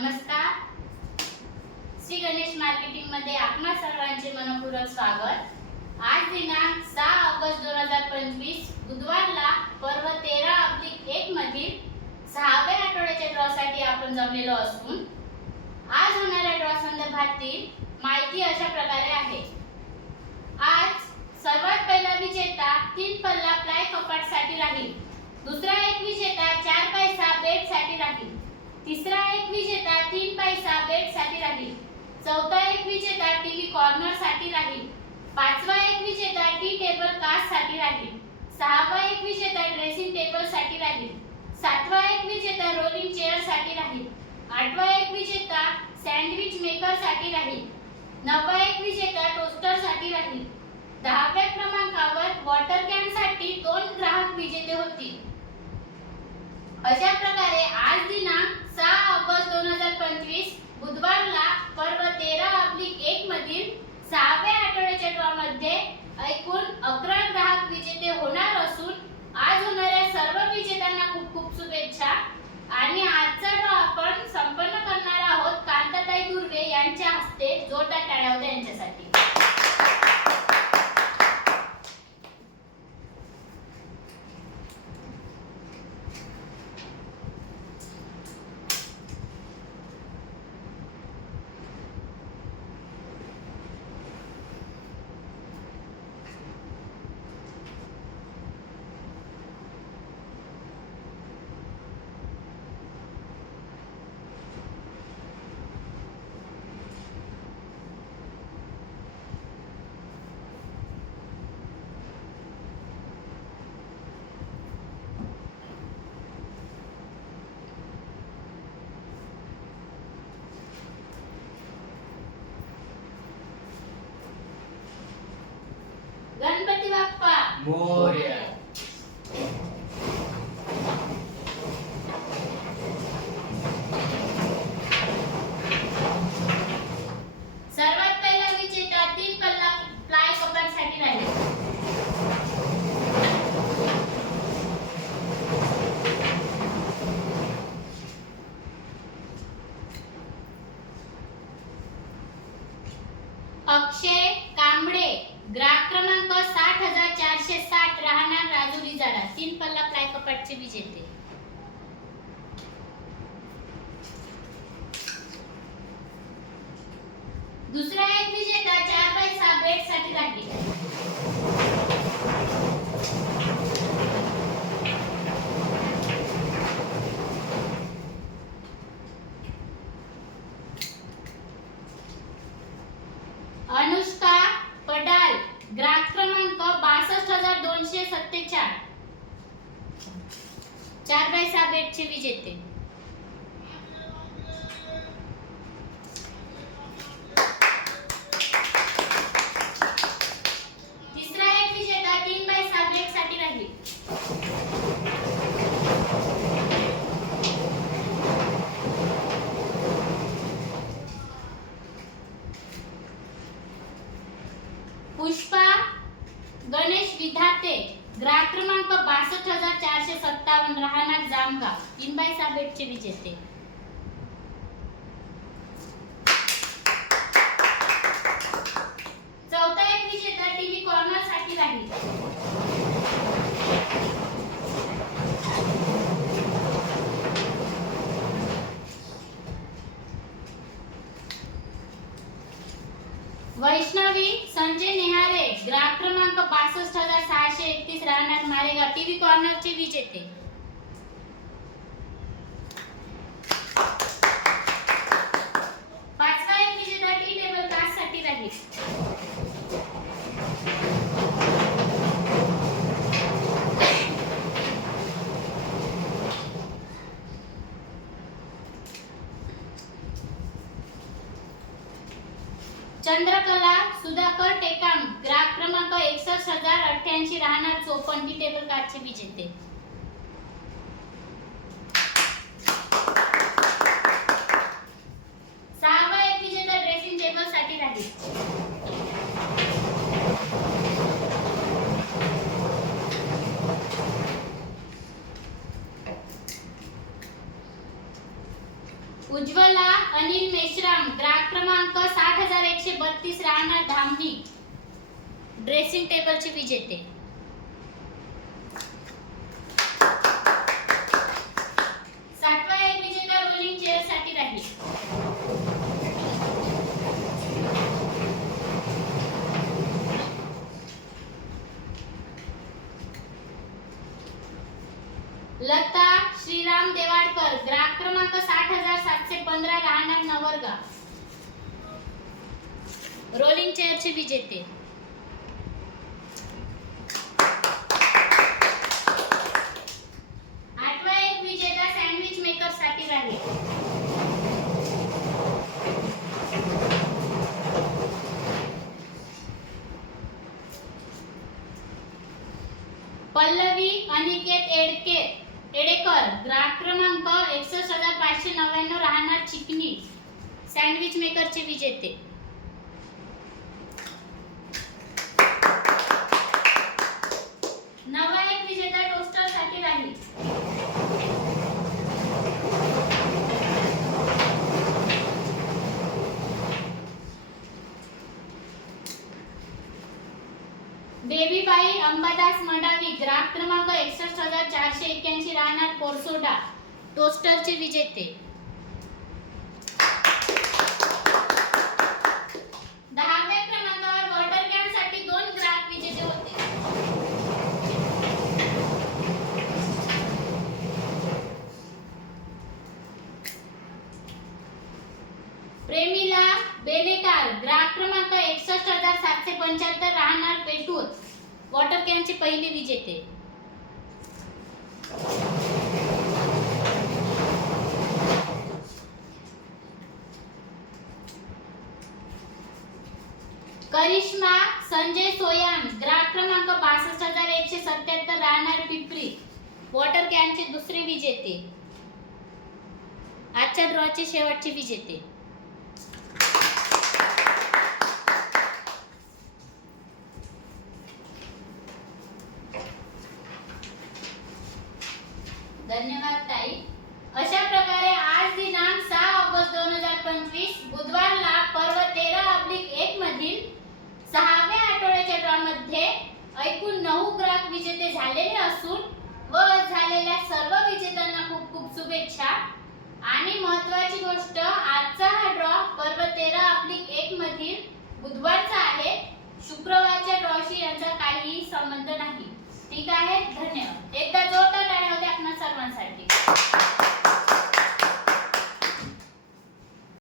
नमस्कार. श्री गणेश मार्केटिंगमध्ये आपणा सर्वांचे मनपूर्वक स्वागत. आज दिनांक सहा ऑगस्ट दोन हजार पंचवीस बुधवारला पर्व तेरा अब्लिक एक मधील सहाव्या आठवड्याच्या ड्रॉ साठी आपण जमलेलो असून आज होणाऱ्या ड्रॉ संदर्भातील माहिती अशा प्रकारे आहे. आज सर्वात पहिला विजेता तीन पल्ला प्लाय कपाटसाठी राहील. दुसरा एक विजेता चार पैसा बेडसाठी राहील तिसरा एक विजेता तीन पैसा बेटसाठी राहील. चौथा एक विजेता टीव्ही कॉर्नरसाठी राहील. पाचवा एक विजेता टी टेबल कास्टसाठी राहील. सहावा एक विजेता ड्रेसिंग टेबलसाठी राहील. सातवा एक विजेता रोलिंग चेअरसाठी राहील. आठवा एक विजेता सँडविच मेकरसाठी राहील. नववा एक विजेता टोस्टरसाठी राहील. दहाव्या क्रमांकावर वॉटर कॅनसाठी दोन ग्राहक विजेते होतील. अशा प्रकारे आज दिनांक सहा ऑगस्ट दोन हजार पंचवीस बुधवारला पर्व तेरा अब्लिक एक मधील सहाव्या आठवड्याच्या ड्रॉमध्ये एकूण अकरा ग्राहक विजेते होणार असून आज होणाऱ्या सर्व विजेत्यांना खूप खूप शुभेच्छा. आणि आजचा ड्रॉ आपण संपन्न करणार आहोत कांताताई दुर्वे यांच्या हस्ते जोरदार टाळ्या होत्या यांच्यासाठी. बाप्पा सर्वात पहिला विजेता तीन पल्ला प्लाय कपाटसाठी अक्षय कांबळे. ग्राहक क्रमांक साठ हजार चारशे साठ राहणार राजुरी जाडा तीन पल्ला प्लाय कपाटचे विजेते. दुसरा एक विजेता चार बाय सहा बेडसाठी राहील अनुष्का पडाल ग्राहक क्रमांक बासष्ट हजार दोनशे सत्तेचाळ चार बाय तीन विजेते चौथा एक विजेता टीव्ही कॉर्नरसाठी राहील वैष्णवी संजय नेहारे ग्राहक क्रमांक बासष्ट हजार सहाशे एकतीस राहणार मारेगाव टीव्ही कॉर्नरचे विजेते. येते एक विजेता टी टेबल कास्टसाठी राहील चंद्रकला सुधाकर टेकाम ग्राहक क्रमांक एकसष्ट हजार अठ्ठ्याऐंशी राहणार चोपन्न. टेबल कार्डचे विजेते सहावा एक विजेता ड्रेसिंग टेबलसाठी राहील उज्ज्वला अनिल मेश्राम ग्राहक क्रमांक साठ हजार एकशे बत्तीस राहणार धामणी. ड्रेसिंग टेबलचे विजेते. सातवा एक विजेता रोलिंग चेअरसाठी राहील. लता श्रीराम देवा ग्राहक क्रमांक साठ हजार सातशे पंधरा बघा. रोलिंग चेअरचे विजेते. आठवा एक विजेता सँडविच मेकरसाठी राहील. पल्लवी अनिकेत एडके एडेकर ग्राहक क्रमांक एकसष्ट हजार पाचशे नव्याण्णव राहणार चिकनी. सँडविच मेकरचे विजेते. नवा एक विजेता टोस्टरसाठी राहील. बेबीबाई अंबादास मडावी ग्राहक क्रमांक एकसष्ट हजार चारशे एक्क्याऐंशी राहणार पोरसोडा टोस्टरचे विजेते दहाव्या क्रमांकावर वॉटर कॅनसाठी दोन ग्राहक विजेते होते प्रेमिला बेलेकार ग्राहक क्रमांक एकसष्ट हजार सातशे पंच्याहत्तर राहणार पेटूर वॉटर कॅनचे पहिले विजेते. करिश्मा संजय सोयान ग्राहक क्रमांक बासष्ट हजार एकशे सत्याहत्तर राहणार पिपरी वॉटर कॅनचे दुसरे विजेते. आजच्या ड्रॉचे शेवटचे विजेते. धन्यवाद ताई. अशा प्रकारे आज दिनांक सहा ऑगस्ट दोन हजार पंचवीस बुधवारला पर्व तेरा अब्लिक एक मधील सहाव्या आठवड्याच्या ड्रॉमध्ये ऐकून नऊ ग्राहक विजेते झालेले असून व झालेल्या सर्व विजेत्यांना खूप खूप शुभेच्छा. आणि महत्वाची गोष्ट आजचा हा ड्रॉ पर्व तेरा अब्लिक एक मधील बुधवारचा आहे. शुक्रवारच्या ड्रॉशी यांचा काहीही संबंध नाही. ठीक आहे? धन्यवाद. एकदा जोरदार टाळ्या होत्या आपल्या सर्वांसाठी.